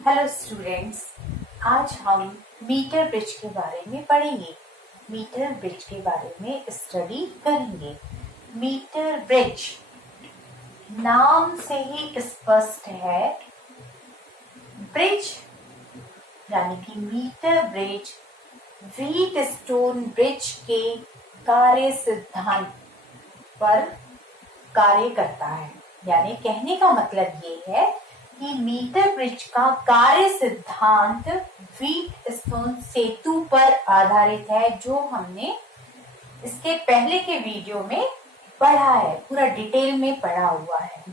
Hello students, आज हम metre bridge के बारे में पढ़ेंगे। मीटर ब्रिज के बारे में स्टडी करेंगे। मीटर ब्रिज नाम से ही स्पष्ट है। ब्रिज यानी कि metre bridge Wheatstone bridge के कार्य सिद्धांत पर कार्य करता है। यानी कहने का मतलब ये है कि मीटर ब्रिज का कार्य सिद्धांत व्हीट स्टोन सेतु पर आधारित है, जो हमने इसके पहले के वीडियो में पढ़ा है, पूरा डिटेल में पढ़ा हुआ है।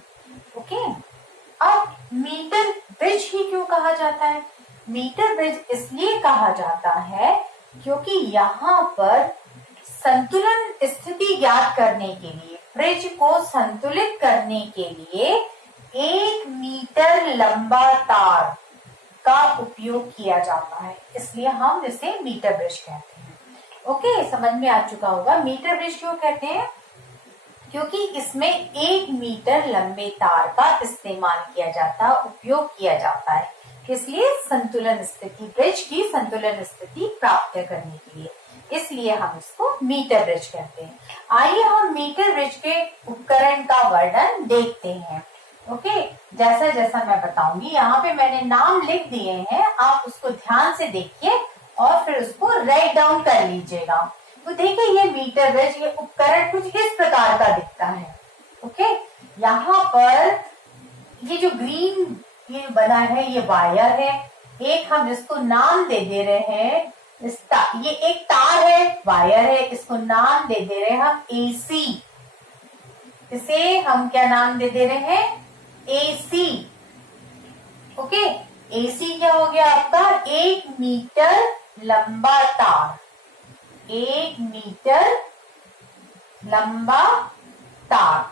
ओके, अब मीटर ब्रिज ही क्यों कहा जाता है? मीटर ब्रिज इसलिए कहा जाता है क्योंकि यहाँ पर संतुलन स्थिति ज्ञात करने के लिए, ब्रिज को संतुलित करने के लिए 1 मीटर लंबा तार का उपयोग किया जाता है, इसलिए हम इसे मीटर ब्रिज कहते हैं। ओके, समझ में आ चुका होगा मीटर ब्रिज क्यों कहते हैं? क्योंकि इसमें 1 मीटर लंबे तार का इस्तेमाल किया जाता है, उपयोग किया जाता है, इसलिए संतुलन स्थिति, ब्रिज की संतुलन स्थिति प्राप्त करने के लिए, इसलिए हम इसको मीटर ब्रिज कहते हैं। आइए हम मीटर ब्रिज के उपकरण का वर्णन देखते हैं। ओके, जैसा जैसा मैं बताऊंगी, यहाँ पे मैंने नाम लिख दिए हैं, आप उसको ध्यान से देखिए और फिर उसको राइट डाउन कर लीजिएगा। तो देखिए, ये मीटर ब्रिज, ये उपकरण कुछ इस प्रकार का दिखता है। ओके, यहाँ पर ये जो ग्रीन ये बना है, ये वायर है। एक हम इसको नाम दे रहे हैं, ये एक तार है, वायर है, इसको नाम दे रहे हैं हम AC। इसे हम क्या नाम दे रहे हैं? AC। ओके, AC क्या हो गया आपका? 1 मीटर लंबा तार, 1 मीटर लंबा तार।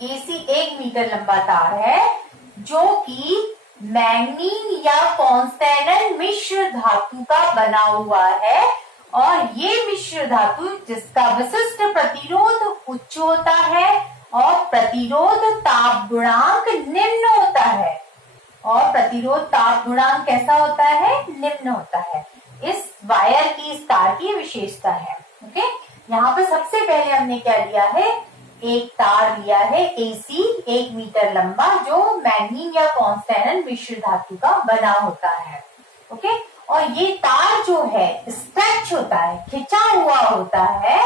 AC 1 मीटर लंबा तार है, जो कि मैग्नीन या कॉन्स्टेंट मिश्र धातु का बना हुआ है, और ये मिश्र धातु जिसका विशिष्ट प्रतिरोध उच्च होता है और प्रतिरोध ताप गुणांक निम्न होता है। और प्रतिरोध ताप गुणांक कैसा होता है? निम्न होता है। इस वायर की, इस तार की विशेषता है। ओके, यहाँ पर सबसे पहले हमने क्या लिया है? एक तार लिया है AC 1 मीटर लंबा, जो मैग्नीन या कॉन्स्टेंट मिश्र धातु का बना होता है। ओके, और ये तार जो है स्ट्रेच होता है, खिंचा हुआ होता है,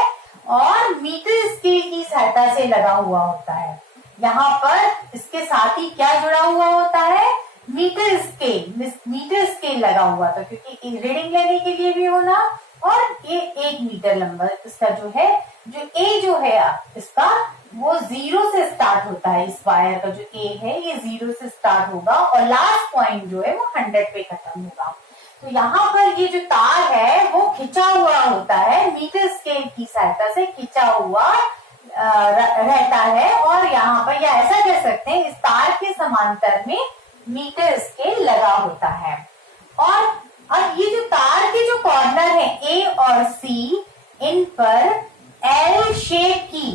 और मीटर स्केल की सहायता से लगा हुआ होता है। यहाँ पर इसके साथ ही क्या जुड़ा हुआ होता है? मीटर स्केल लगा हुआ था, क्योंकि रीडिंग लेने के लिए भी होना, और ये 1 मीटर लंबा इसका जो है, जो A जो है इसका, वो 0 से स्टार्ट होता है। इस वायर का जो A है, ये 0 से स्टार्ट होगा और लास्ट पॉइंट जो है वो 100 पे खत्म होगा। तो यहाँ पर ये जो तार है वो खिंचा हुआ होता है, मीटर स्केल की सहायता से खिंचा हुआ रहता है, और यहाँ पर या ऐसा कह सकते हैं, इस तार के समांतर में मीटर स्केल लगा होता है। और अब ये जो तार के जो कॉर्नर है A और C, इन पर L शेप की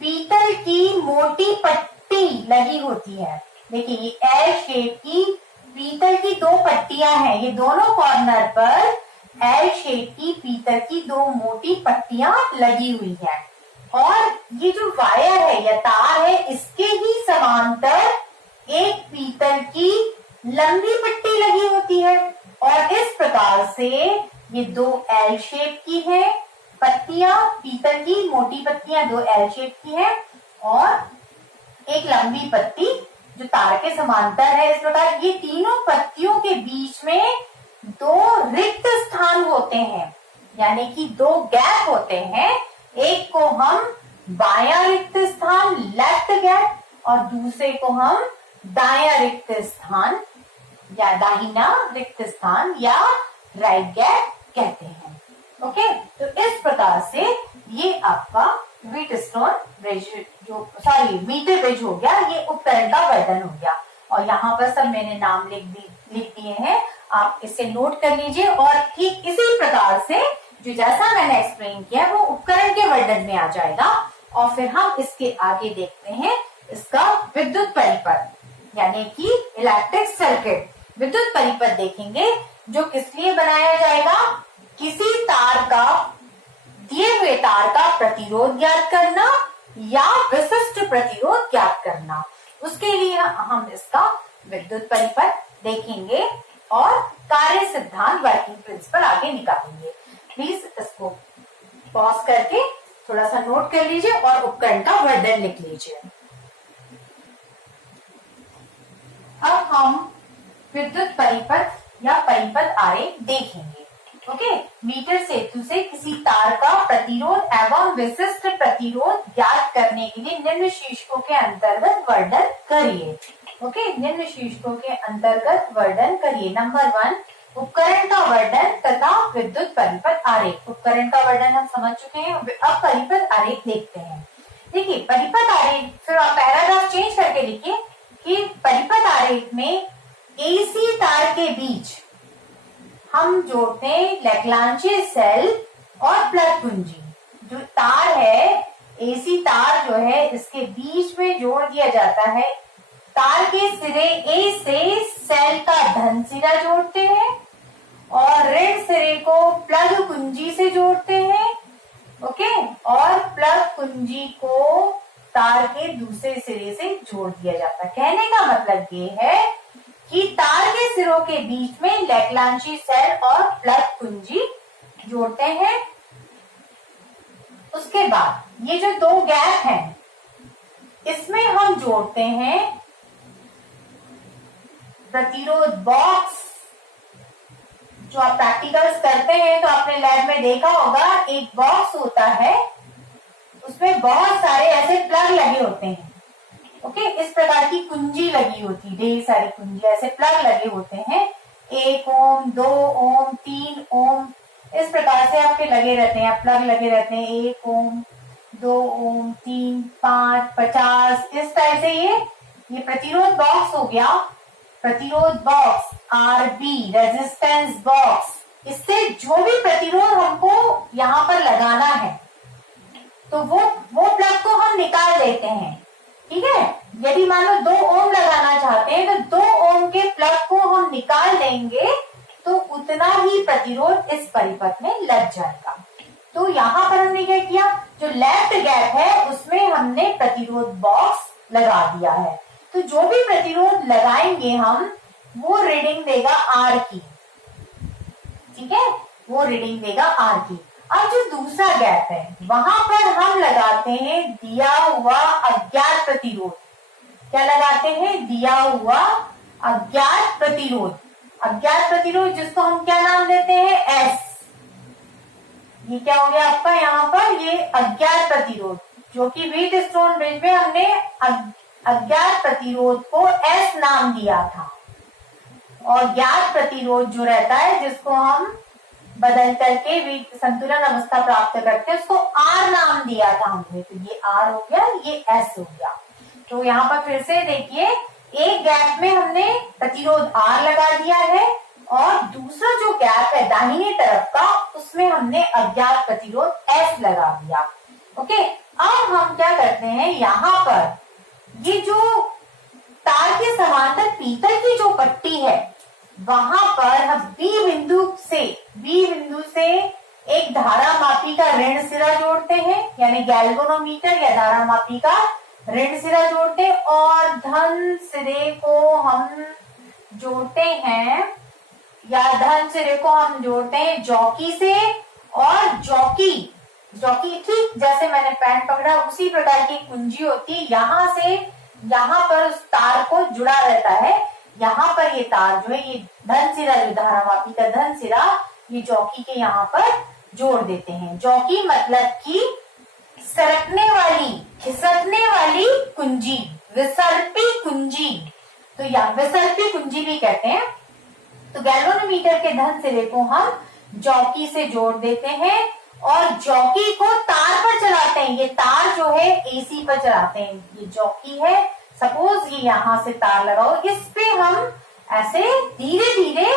पीतल की मोटी पट्टी लगी होती है। देखिए, ये L शेप की पीतल की 2 पट्टियां हैं, ये दोनों कॉर्नर पर L शेप की पीतल की 2 मोटी पट्टियां लगी हुई है। और ये जो वायर है या तार है, इसके ही समांतर एक पीतल की लंबी पट्टी लगी होती है, और इस प्रकार से ये 2 L शेप की है पत्तियां, पीतल की मोटी पत्तियां 2 L शेप की है, और एक लंबी पत्ती जो तार के समांतर है। इस प्रकार ये तीनों पत्तियों के बीच में 2 रिक्त स्थान होते हैं, यानी कि 2 गैप होते हैं। एक को हम बायां रिक्त स्थान, लेफ्ट गैप, और दूसरे को हम दायां रिक्त स्थान या दाहिना रिक्त स्थान या राइट गैप कहते हैं। ओके, तो इस प्रकार से ये आपका Wheatstone bridge metre bridge हो गया, ये उपकरण का वर्णन हो गया। और यहाँ पर सब मैंने नाम लिख दिए हैं, आप इसे नोट कर लीजिए। और ठीक इसी प्रकार से जो जैसा मैंने एक्सप्लेन किया वो उपकरण के वर्णन में आ जाएगा। और फिर हम इसके आगे देखते हैं इसका विद्युत परिपथ। यानी कि इलेक्ट्रिक सर्किट, विद्युत परिपथ देखेंगे जो किस लिए बनाया जाएगा, किसी तार का, दिए हुए तार का प्रतिरोध ज्ञात करना या विशिष्ट प्रतिरोध ज्ञात करना, उसके लिए हम इसका विद्युत परिपथ देखेंगे और कार्य सिद्धांत, वर्किंग प्रिंसिपल आगे निकालेंगे। प्लीज इसको पॉज करके थोड़ा सा नोट कर लीजिए और उपकरण का वर्णन लिख लीजिए। अब हम विद्युत परिपथ या परिपथ आरेख देखेंगे। ओके, मीटर सेतु से किसी तार का प्रतिरोध एवं विशिष्ट प्रतिरोध ज्ञात करने के लिए निम्न शीर्षकों के अंतर्गत वर्णन करिए। ओके, निम्न शीर्षकों के अंतर्गत वर्णन करिए। नंबर 1, उपकरण का वर्णन तथा विद्युत परिपथ आरेख। उपकरण का वर्णन हम समझ चुके हैं, अब परिपथ आरेख देखते हैं। देखिए परिपथ आरेख, फिर आप पैराग्राफ चेंज करके लिखिए कि परिपथ आरेख में एसी तार के बीच हम जोड़ते हैं लैग्रांजे सेल और प्लग कुंजी। जो तार है, एसी तार जो है, इसके बीच में जोड़ दिया जाता है। तार के सिरे ए से सेल का धन सिरा जोड़ते हैं और ऋण सिरे को प्लग कुंजी से जोड़ते हैं। ओके, और प्लग कुंजी को तार के दूसरे सिरे से जोड़ दिया जाता है। कहने का मतलब ये है कि तार के सिरों के बीच में लैग्रांजे सेल और प्लग कुंजी जोड़ते हैं। उसके बाद ये जो दो गैप हैं, इसमें हम जोड़ते हैं प्रतिरोध बॉक्स। जो आप प्रैक्टिकल्स करते हैं तो आपने लैब में देखा होगा, एक बॉक्स होता है, उसमें बहुत सारे ऐसे प्लग लगे होते हैं। ओके, इस प्रकार की कुंजी लगी होती है, ढेर सारी कुंजी ऐसे प्लग लगे होते हैं। 1 ओम, 2 ओम, 3 ओम, इस प्रकार से आपके लगे रहते हैं, प्लग लगे रहते हैं। 1 ओम, 2 ओम, 3, 5, 50, इस तरह से ये प्रतिरोध बॉक्स हो गया। प्रतिरोध बॉक्स, आरबी रेजिस्टेंस बॉक्स, इससे जो भी प्रतिरोध हमको यहाँ पर लगाना है तो वो प्लग को हम निकाल देते हैं। ठीक है, यदि मान लो 2 ओम लगाना चाहते हैं तो 2 ओम के प्लग को हम निकाल देंगे तो उतना ही प्रतिरोध इस परिपथ में लग जाएगा। तो यहाँ पर हमने क्या किया, जो लेफ्ट गैप है उसमें हमने प्रतिरोध बॉक्स लगा दिया है। तो जो भी प्रतिरोध लगाएंगे हम, वो रीडिंग देगा आर की। ठीक है, वो रीडिंग देगा आर की। अब जो दूसरा गैप है, वहां पर हम लगाते हैं दिया हुआ अज्ञात प्रतिरोध। क्या लगाते हैं? दिया हुआ अज्ञात प्रतिरोध। अज्ञात प्रतिरोध जिसको हम क्या नाम देते हैं? एस। ये क्या हो गया आपका यहाँ पर? ये अज्ञात प्रतिरोध, जो कि व्हीट स्टोन ब्रिज में हमने अज्ञात प्रतिरोध को एस नाम दिया था। और ज्ञात प्रतिरोध जो रहता है, जिसको हम बदल करके संतुलन अवस्था प्राप्त करते हैं, उसको आर नाम दिया था हमने। तो ये आर हो गया, ये एस हो गया। तो यहाँ पर फिर से देखिए, एक गैप में हमने प्रतिरोध आर लगा दिया है और दूसरा जो गैप है दाहिने तरफ का, उसमें हमने अज्ञात प्रतिरोध एस लगा दिया। ओके, अब हम क्या करते हैं, यहाँ पर ये जो तार के समांतर पीतल की जो पट्टी है, वहां पर हम बी बिंदु से एक धारा मापी का ऋण सिरा जोड़ते हैं, यानी गैल्वेनोमीटर या धारा मापी का ऋण सिरा जोड़ते हैं, और धन सिरे को हम जोड़ते हैं, या धन सिरे को हम जोड़ते हैं जॉकी से। और जॉकी ठीक जैसे मैंने पैन पकड़ा उसी प्रकार की कुंजी होती है, यहाँ से यहाँ पर उस तार को जुड़ा रहता है। यहाँ पर ये तार जो है, ये धन सिरा, जो धारा मापी का धन सिरा, ये जॉकी के यहाँ पर जोड़ देते हैं। जॉकी मतलब कि सरकने वाली, खिसकने वाली कुंजी, विसर्पी कुंजी। तो या विसर्पी कुंजी भी कहते हैं। तो गैल्वेनोमीटर के धन सिरे को हम जॉकी से जोड़ देते हैं और जॉकी को तार पर चलाते हैं। ये तार जो है एसी पर चलाते हैं। ये जॉकी है, सपोज ये यहाँ से तार लगाओ, इस पे हम ऐसे धीरे धीरे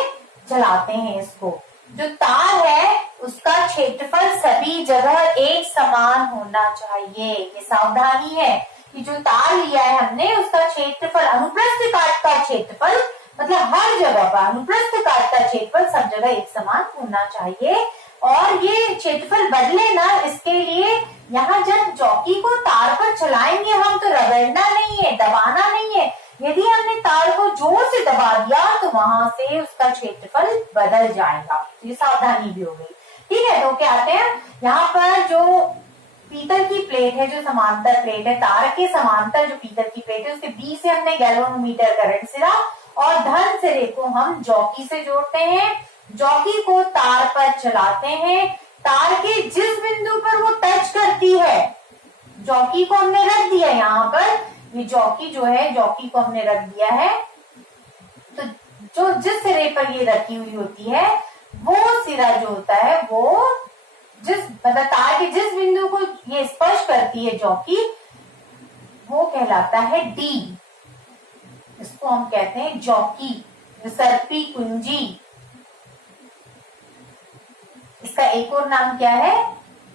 चलाते हैं इसको। जो तार है उसका क्षेत्रफल सभी जगह एक समान होना चाहिए। ये सावधानी है कि जो तार लिया है हमने उसका क्षेत्रफल, अनुप्रस्थ काट का क्षेत्रफल, मतलब हर जगह पर अनुप्रस्थ काट का क्षेत्रफल सब जगह एक समान होना चाहिए। और ये क्षेत्रफल बदले ना, इसके लिए यहाँ जब चौकी को तार पर चलाएंगे हम तो रगड़ना नहीं है, दबाना नहीं है। यदि हमने तार को जोर से दबा दिया तो वहां से उसका क्षेत्रफल बदल जाएगा। ये सावधानी भी हो गई। ठीक है, तो क्या आते हैं यहाँ पर जो पीतल की प्लेट है, जो समांतर प्लेट है, तार के समांतर जो पीतल की प्लेट है, उसके बीच से हमने गैल्वेनोमीटर करंट सिरा और धन सिरे को हम जॉकी से जोड़ते हैं। जॉकी को तार पर चलाते हैं। तार के जिस बिंदु पर वो टच करती है, जॉकी को हमने रख दिया यहाँ पर, ये जॉकी जो है, जॉकी को हमने रख दिया है, तो जो जिस सिरे पर ये रखी हुई होती है वो सिरा जो होता है वो जिस मतलब तार के जिस बिंदु को ये स्पर्श करती है जॉकी, वो कहलाता है डी। इसको हम कहते हैं जॉकी, विसर्पी कुंजी। इसका एक और नाम क्या है?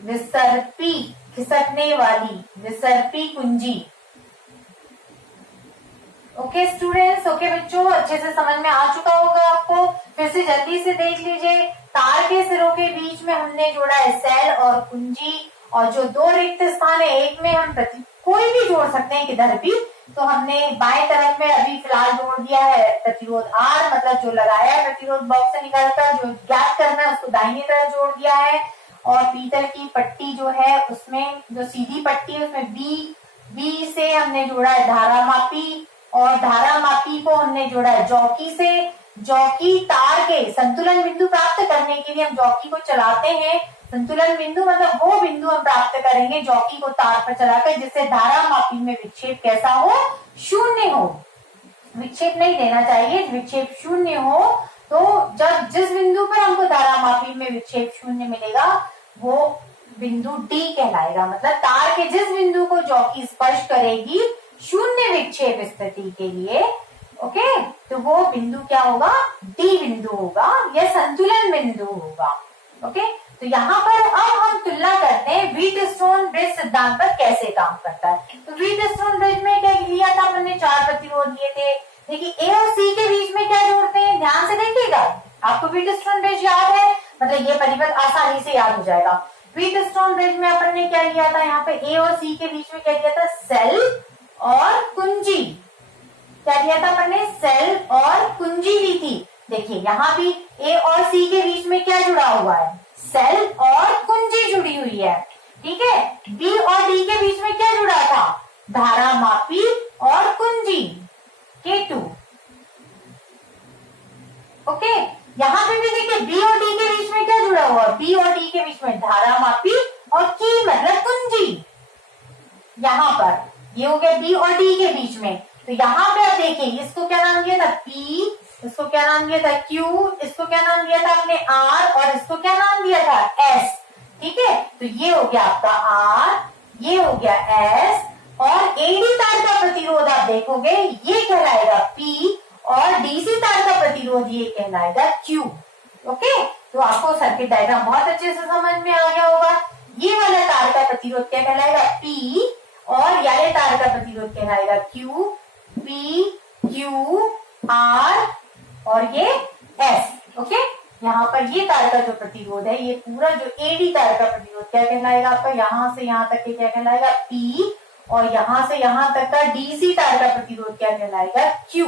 विसर्पी, खिसकने वाली विसर्पी कुंजी। ओके स्टूडेंट्स, ओके बच्चों, अच्छे से समझ में आ चुका होगा आपको। फिर से जल्दी से देख लीजिए, तार के सिरों के बीच में हमने जोड़ा है सेल और कुंजी, और जो दो रिक्त स्थान है, एक में हम कोई भी जोड़ सकते हैं किधर भी, तो हमने बाएं तरफ में अभी फिलहाल जोड़ दिया है प्रतिरोध R, मतलब जो लगाया है प्रतिरोध बॉक्स से निकालकर, जो ज्ञात करना है उसको दाहिनी तरफ जोड़ दिया है। और पीतल की पट्टी जो है उसमें जो सीधी पट्टी है उसमें बी से हमने जोड़ा है धारा मापी, और धारा मापी को हमने जोड़ा है जॉकी से। जॉकी तार के संतुलन बिंदु प्राप्त करने के लिए हम जॉकी को चलाते हैं। संतुलन बिंदु मतलब वो बिंदु हम प्राप्त करेंगे जॉकी को तार पर चलाकर जिससे धारा मापी में विक्षेप कैसा हो? शून्य हो। विक्षेप नहीं देना चाहिए, विक्षेप शून्य हो। तो जब जिस बिंदु पर हमको धारा मापी में विक्षेप शून्य मिलेगा वो बिंदु डी कहलाएगा। मतलब तार के जिस बिंदु को जॉकी स्पर्श करेगी शून्य विक्षेप स्थिति के लिए, ओके, तो वो बिंदु क्या होगा? डी बिंदु होगा या संतुलन बिंदु होगा। ओके, तो यहाँ पर अब हम तुलना करते हैं व्हीटस्टोन ब्रिज सिद्धांत पर कैसे काम करता है। तो व्हीटस्टोन ब्रिज में क्या लिया था हमने? 4 प्रतिरोध लिए थे। देखिए ए और सी के बीच में क्या जोड़ते हैं, ध्यान से देखिएगा। आपको व्हीटस्टोन ब्रिज याद है, मतलब ये परिपथ आसानी से याद हो जाएगा। व्हीटस्टोन ब्रिज में अपन ने क्या लिया था? यहाँ पे ए और सी के बीच में क्या लिया था? सेल और कुंजी। क्या लिया था अपन ने? सेल और कुंजी ली थी। देखिए यहाँ भी ए और सी के बीच में क्या जुड़ा हुआ है? सेल और कुंजी जुड़ी हुई है। ठीक है, बी और डी के बीच में क्या जुड़ा था? धारा मापी और कुंजी K2। ओके, यहाँ पे भी देखिए बी और डी के बीच में क्या जुड़ा हुआ? बी और डी के बीच में धारा मापी और की मतलब कुंजी। यहाँ पर ये हो गया बी और डी के बीच में। तो यहाँ पे आप देखिए इसको क्या नाम दिया था? P, इसको क्या नाम दिया था? Q, इसको क्या नाम दिया था आपने? R, और इसको क्या नाम दिया था? S। ठीक है, तो ये हो गया आपका R, ये हो गया S, और एडी तार का प्रतिरोध आप देखोगे ये कहलाएगा P, और डीसी तार का प्रतिरोध ये कहलाएगा Q। ओके, तो आपको सर्किट डायग्राम बहुत अच्छे से समझ में आ गया होगा। ये वाला तार का प्रतिरोध क्या कहलाएगा? P, और ये तार का प्रतिरोध कहलाएगा Q, P, Q, R और ये S। ओके, यहाँ पर ये तार का जो प्रतिरोध है, ये पूरा जो एडी तार का प्रतिरोध क्या कहलाएगा आपका? यहाँ से यहाँ तक क्या कहलाएगा? P, और यहाँ से यहाँ तक का डीसी तार का प्रतिरोध क्या कहलाएगा? Q।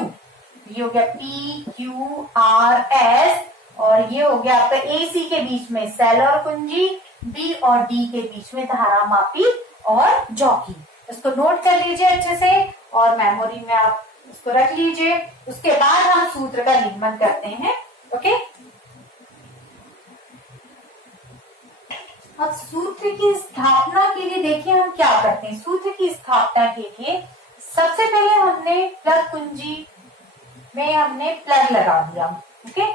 ये हो गया P, Q, R, S, और ये हो गया आपका AC के बीच में सेल और कुंजी, B और D के बीच में धारा मापी और जॉकी। इसको नोट कर लीजिए अच्छे से और मेमोरी में आप इसको रख लीजिए। उसके बाद हम सूत्र का निगमन करते हैं। ओके, अब सूत्र की स्थापना के लिए देखिए हम क्या करते हैं। सूत्र की स्थापना के लिए सबसे पहले हमने प्लग कुंजी में हमने प्लग लगा दिया। ओके,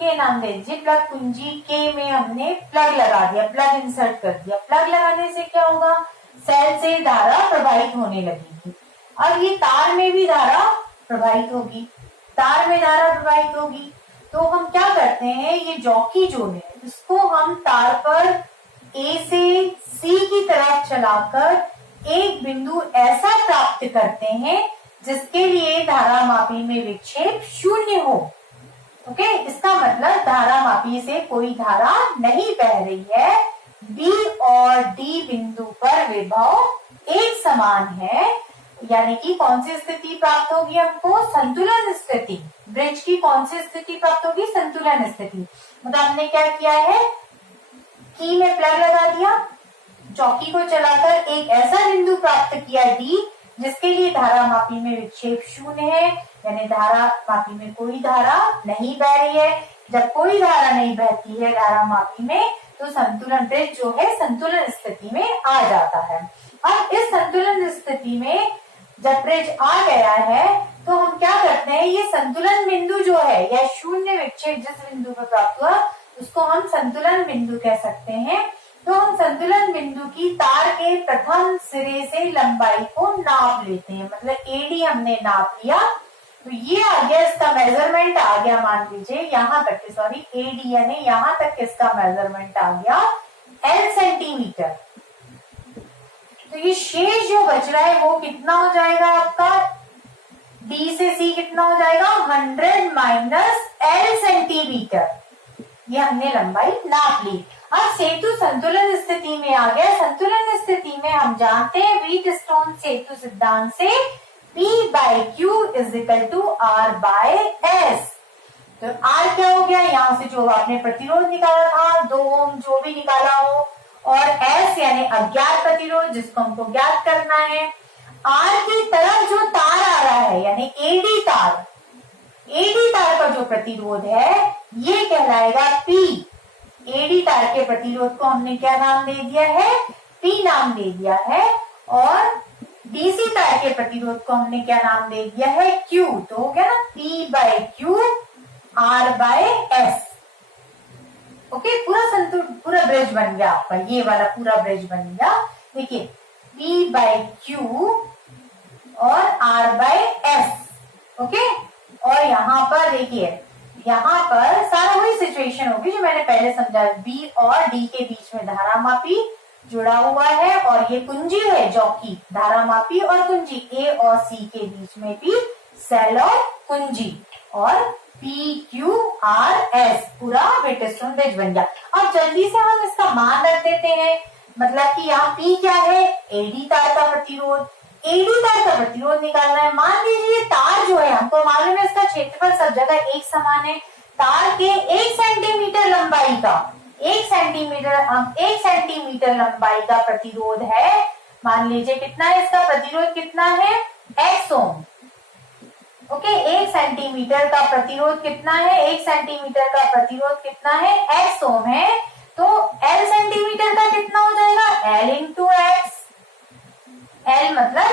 के नाम दे दीजिए प्लग कुंजी के में हमने प्लग लगा दिया, प्लग इंसर्ट कर दिया। प्लग लगाने से क्या होगा? सेल से धारा प्रवाहित होने लगेगी। अब ये तार में भी धारा प्रवाहित होगी, तार में धारा प्रवाहित होगी। तो हम क्या करते हैं, ये जॉकी जो है इसको हम तार पर A से C की तरफ चलाकर एक बिंदु ऐसा प्राप्त करते हैं जिसके लिए धारामापी में विक्षेप शून्य हो। ओके, इसका मतलब धारामापी से कोई धारा नहीं बह रही है। बी और डी बिंदु पर विभव एक समान है, यानी कि कौन सी स्थिति प्राप्त होगी हमको? संतुलन स्थिति। ब्रिज की कौन सी स्थिति प्राप्त होगी? संतुलन स्थिति। मतलब हमने क्या किया है, की में प्लग लगा दिया, चौकी को चलाकर एक ऐसा बिंदु प्राप्त किया डी जिसके लिए धारामापी में विक्षेप शून्य है, यानी धारामापी में कोई धारा नहीं बह रही है। जब कोई धारा नहीं बहती है धारामापी में तो संतुलन ब्रिज जो है संतुलन स्थिति में आ जाता है। अब इस संतुलन स्थिति में जब ब्रिज आ गया है तो हम क्या करते हैं, ये संतुलन बिंदु जो है या शून्य विक्षेप जिस बिंदु पर प्राप्त हुआ उसको हम संतुलन बिंदु कह सकते हैं। तो हम संतुलन बिंदु की तार के प्रथम सिरे से लंबाई को नाप लेते हैं, मतलब एडी हमने नाप लिया तो ये आ गया, इसका मेजरमेंट आ गया, मान लीजिए यहाँ तक के, सॉरी एडी यानी यहाँ तक इसका मेजरमेंट आ गया एल सेंटीमीटर। तो ये शेष जो बच रहा है वो कितना हो जाएगा आपका? डी से सी कितना हो जाएगा? 100 माइनस एल सेंटीमीटर। ये हमने लंबाई नाप ली। अब सेतु संतुलन स्थिति में आ गया। संतुलन स्थिति में हम जानते हैं व्हीटस्टोन सेतु सिद्धांत से P by Q is equal to R by S. तो R क्या हो गया? यहाँ से जो आपने प्रतिरोध निकाला था 2 ओम जो भी निकाला हो, और S यानी अज्ञात प्रतिरोध जिसको हमको ज्ञात करना है। R की तरफ जो तार आ रहा है यानी एडी तार, एडी तार का जो प्रतिरोध है ये कहलाएगा P। एडी तार के प्रतिरोध को हमने क्या नाम दे दिया है? P नाम दे दिया है। और डीसी तार के प्रतिरोध को हमने क्या नाम दे दिया है? Q। तो हो गया ना P by Q R by S. Okay, पूरा ब्रिज बन गया आपका, ये वाला पूरा ब्रिज बन गया। देखिए P बाई क्यू और R बाय एस। ओके, और यहाँ पर देखिए, यहाँ पर सारा वही सिचुएशन होगी जो मैंने पहले समझाया। बी और डी के बीच में धारामापी जुड़ा हुआ है और ये कुंजी है जॉकी, धारामापी और कुंजी। ए और सी के बीच में भी सेल और कुंजी, और पी क्यू आर एस पूरा व्हीटस्टोन ब्रिज बन गया। अब जल्दी से हम इसका मान रख देते हैं, मतलब कि यहाँ पी क्या है? एडी तार का प्रतिरोध। एडी तार का प्रतिरोध निकालना है। मान लीजिए तार जो है, हमको मालूम है इसका क्षेत्रफल सब जगह एक समान है। तार के 1 सेंटीमीटर लंबाई का, 1 सेंटीमीटर लंबाई का प्रतिरोध है। मान लीजिए कितना है इसका प्रतिरोध? कितना है? x ओम। ओके, 1 सेंटीमीटर का प्रतिरोध कितना है? 1 सेंटीमीटर का प्रतिरोध कितना है? x ओम है। तो l सेंटीमीटर का कितना हो जाएगा? l into x. L मतलब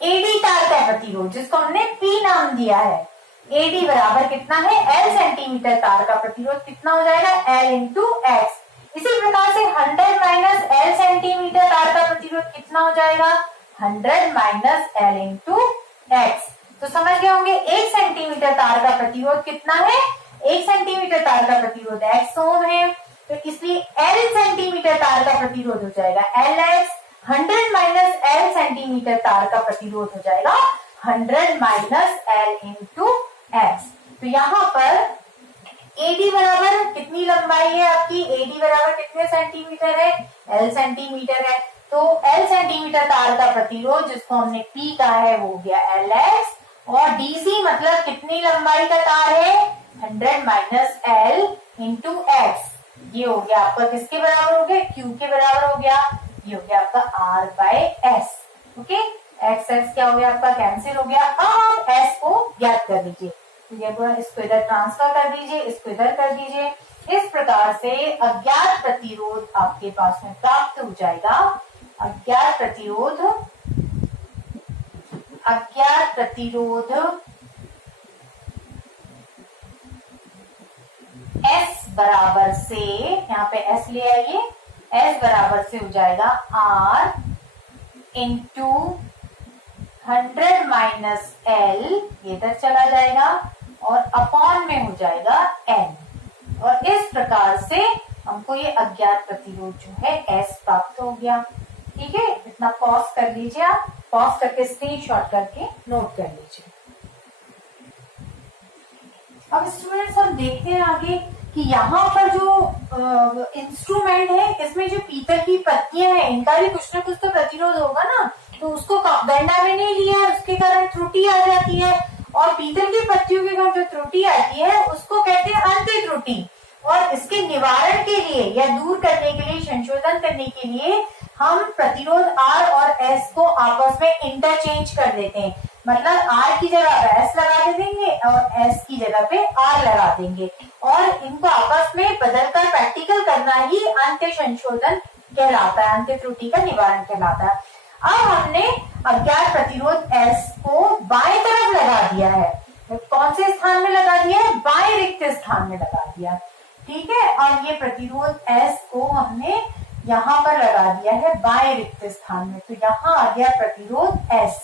एडी तार का प्रतिरोध जिसको हमने P नाम दिया है। एडी बराबर कितना है? L सेंटीमीटर तार का प्रतिरोध कितना हो जाएगा? L into x. इसी प्रकार से 100 माइनस L सेंटीमीटर तार का प्रतिरोध कितना हो जाएगा? 100 माइनस L इंटू एक्स। तो समझ गए होंगे 1 सेंटीमीटर तार का प्रतिरोध कितना है? 1 सेंटीमीटर तार का प्रतिरोध x ओम है, तो इसलिए L सेंटीमीटर तार का प्रतिरोध हो जाएगा Lx। 100 माइनस L सेंटीमीटर तार का प्रतिरोध हो जाएगा 100 माइनस L इंटू एक्स। तो यहाँ पर AD बराबर कितनी लंबाई है आपकी? AD बराबर कितने सेंटीमीटर है? L सेंटीमीटर है। तो L सेंटीमीटर तार का प्रतिरोध जिसको हमने P कहा है वो हो गया Lx, और DC मतलब कितनी लंबाई का तार है? 100 माइनस L इंटू एक्स। ये हो गया आपका किसके बराबर हो गया? Q के बराबर हो गया। ये हो गया आपका R by S. Okay, x x क्या हो गया आपका? कैंसिल हो गया। अब आप S को ज्ञात कर लीजिए। तो ये इसको इधर ट्रांसफर कर दीजिए, इसको इधर कर दीजिए। इस प्रकार से अज्ञात प्रतिरोध आपके पास में प्राप्त हो जाएगा। अज्ञात प्रतिरोध S बराबर से, यहाँ पे S ले आइए, S बराबर से हो जाएगा R इंटू 100 माइनस L, ये इधर चला जाएगा, और अपॉन में हो जाएगा N। और इस प्रकार से हमको ये अज्ञात प्रतिरोध जो है S प्राप्त हो गया। ठीक है, इतना पॉज कर लीजिए, आप पॉज करके स्क्रीनशॉट करके नोट कर लीजिए। अब स्टूडेंट्स हम देखते हैं आगे कि यहाँ पर जो इंस्ट्रूमेंट है इसमें जो पीतल की पत्तियां हैं इनका भी कुछ ना कुछ तो प्रतिरोध होगा ना, तो उसको गंडा में नहीं लिया, उसके कारण त्रुटि आ जाती है, और पीतल की पत्तियों के कारण जो त्रुटि आती है उसको कहते हैं अंत्य त्रुटि। और इसके निवारण के लिए या दूर करने के लिए, संशोधन करने के लिए हम प्रतिरोध R और S को आपस में इंटरचेंज कर देते हैं, मतलब R की जगह S लगा देंगे और S की जगह पे R लगा देंगे, और इनको आपस में बदलकर प्रैक्टिकल करना ही अंत्य संशोधन कहलाता है, अंत्य त्रुटि का निवारण कहलाता है। अब हमने अज्ञात प्रतिरोध S को बाएं तरफ लगा दिया है, कौन से स्थान में लगा दिया है, बाएं रिक्त स्थान में लगा दिया, ठीक है। और ये प्रतिरोध S को हमने यहाँ पर लगा दिया है बाएं रिक्त स्थान में, तो यहाँ आ गया प्रतिरोध S,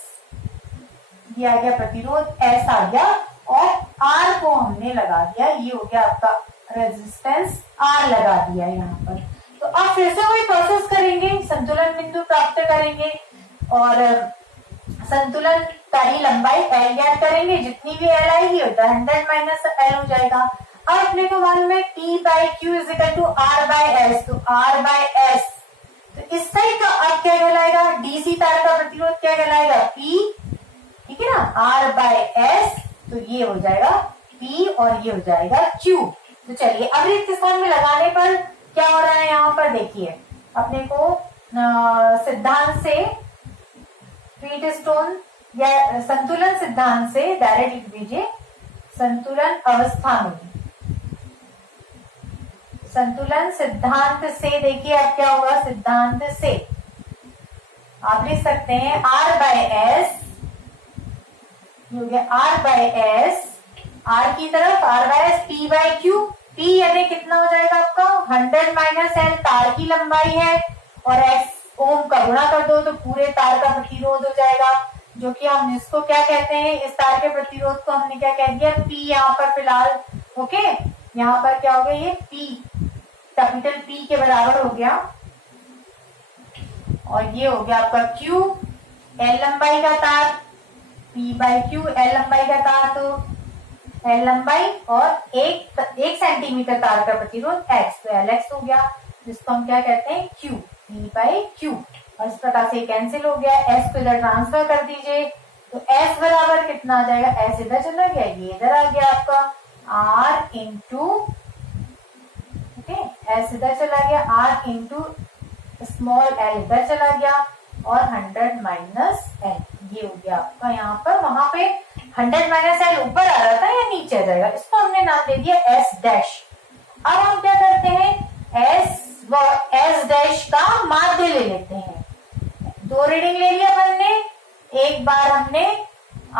ये आ गया प्रतिरोध S आ गया, और R को हमने लगा दिया, ये हो गया आपका रेजिस्टेंस R लगा दिया यहाँ पर। तो अब फिर से वही प्रोसेस करेंगे, संतुलन बिंदु प्राप्त करेंगे और संतुलन तारी लंबाई L ज्ञात करेंगे, जितनी भी L आएगी उतना 100 माइनस L हो जाएगा। अब अपने को मालूम है P by Q is equal to R by S, तो R बाई एस, तो इस साइड का अब क्या कहलाएगा, डीसी तार का प्रतिरोध क्या कहलाएगा, P, ठीक है ना, R बाई एस, तो ये हो जाएगा P और ये हो जाएगा Q। तो चलिए अब रिक्त स्थान में लगाने पर क्या हो रहा है, यहाँ पर देखिए अपने को सिद्धांत से व्हीटस्टोन या संतुलन सिद्धांत से डायरेक्ट लिख दीजिए, संतुलन अवस्था में, संतुलन सिद्धांत से देखिए अब क्या होगा, सिद्धांत से आप लिख सकते हैं R by S, R by S, R की तरफ R by S, P by Q, P यानी कितना हो जाएगा आपका 100 माइनस L तार की लंबाई है, और X ओम का गुणा कर दो तो पूरे तार का प्रतिरोध हो जाएगा, जो कि हम इसको क्या कहते हैं, इस तार के प्रतिरोध को हमने क्या कह दिया, P यहाँ पर फिलहाल, ओके, यहाँ पर क्या हो गया, ये P कैपिटल P के बराबर हो गया, और ये हो गया आपका Q, L लंबाई का तार, P बाई Q, L लंबाई का तार, तो L लंबाई और एक सेंटीमीटर तार का प्रतिरोध X, तो LX हो गया, जिसको हम क्या कहते हैं Q, P बाई Q, और इस प्रकार से कैंसिल हो गया, S को इधर ट्रांसफर कर दीजिए, तो S बराबर कितना आ जाएगा, S इधर चला गया, ये इधर आ गया आपका R इंटू, S इधर चला गया, R इंटू स्मॉल l इधर चला गया, और 100 माइनस l, ये हो गया आपका यहाँ पर, वहां पे 100 माइनस l ऊपर आ रहा था या नीचे आ जाएगा, इसको हमने नाम दे दिया S डैश। अब हम क्या करते हैं, S व S डैश का माध्य ले लेते हैं, दो रीडिंग ले लिया अपन ने, एक बार हमने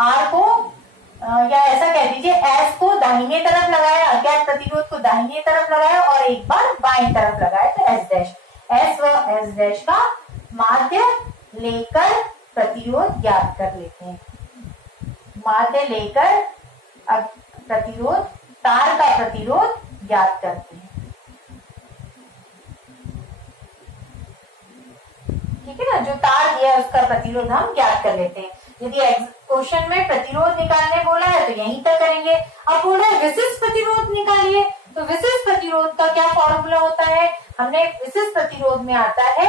R को या ऐसा कह दीजिए S को दाहिने तरफ लगाया, अज्ञात प्रतिरोध को दाहिने तरफ लगाया, और एक बार बाएं तरफ लगाया, तो S डैश, S व S डैश का माध्य लेकर प्रतिरोध ज्ञात कर लेते हैं, माध्य लेकर प्रतिरोध, तार का प्रतिरोध ज्ञात करते हैं, ठीक है ना, जो तार दिया है उसका प्रतिरोध हम ज्ञात कर लेते हैं। यदि क्वेश्चन में प्रतिरोध निकालने बोला है तो यहीं तक करेंगे। अब बोला है विशिष्ट प्रतिरोध निकालिए, तो विशिष्ट प्रतिरोध का क्या फॉर्मूला होता है, हमने विशिष्ट प्रतिरोध में आता है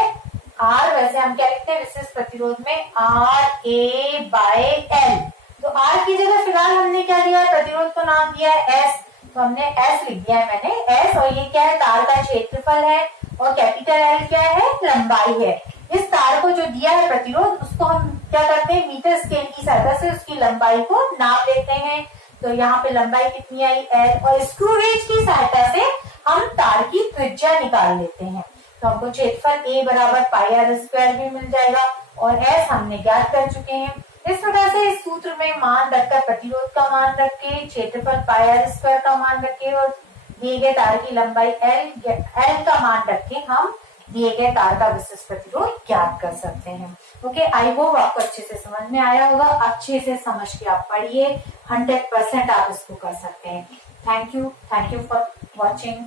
R, वैसे हम क्या लिखते हैं विशिष्ट प्रतिरोध में, RA बाय L, तो R की जगह फिलहाल हमने क्या दिया है, प्रतिरोध को नाम दिया है S, तो हमने S लिख दिया है मैंने S, और ये क्या है, तार का क्षेत्रफल है, और कैपिटल L क्या है, लंबाई है। इस तार को जो दिया है प्रतिरोध, उसको हम क्या करते हैं, मीटर स्केल की सहायता से उसकी लंबाई को नाप लेते हैं, तो यहाँ पे लंबाई कितनी आई L, और स्क्रू रेज की सहायता से हम तार की त्रिज्या निकाल लेते हैं, तो हमको क्षेत्रफल A बराबर पाई आर स्क्वायर भी मिल जाएगा, और S हमने ज्ञात कर चुके हैं। इस प्रकार से इस सूत्र में मान रखकर, प्रतिरोध का मान रख के, क्षेत्रफल पाई आर स्क्वायर का मान रखे, और दिए गए तार की लंबाई L का मान रख के हम दिए गए तार का विशिष्ट प्रतिरोध ज्ञात कर सकते हैं। ओके, आई होप आपको अच्छे से समझ में आया होगा, अच्छे से समझ के आप पढ़िए, 100% आप इसको कर सकते हैं। Thank you for watching.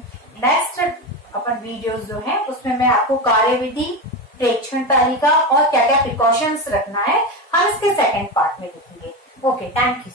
Next upon videos जो है उसमें मैं आपको कार्यविधि प्रेक्षण तालिका और क्या क्या प्रिकॉशंस रखना है हम इसके सेकंड पार्ट में देखेंगे। Okay, thank you.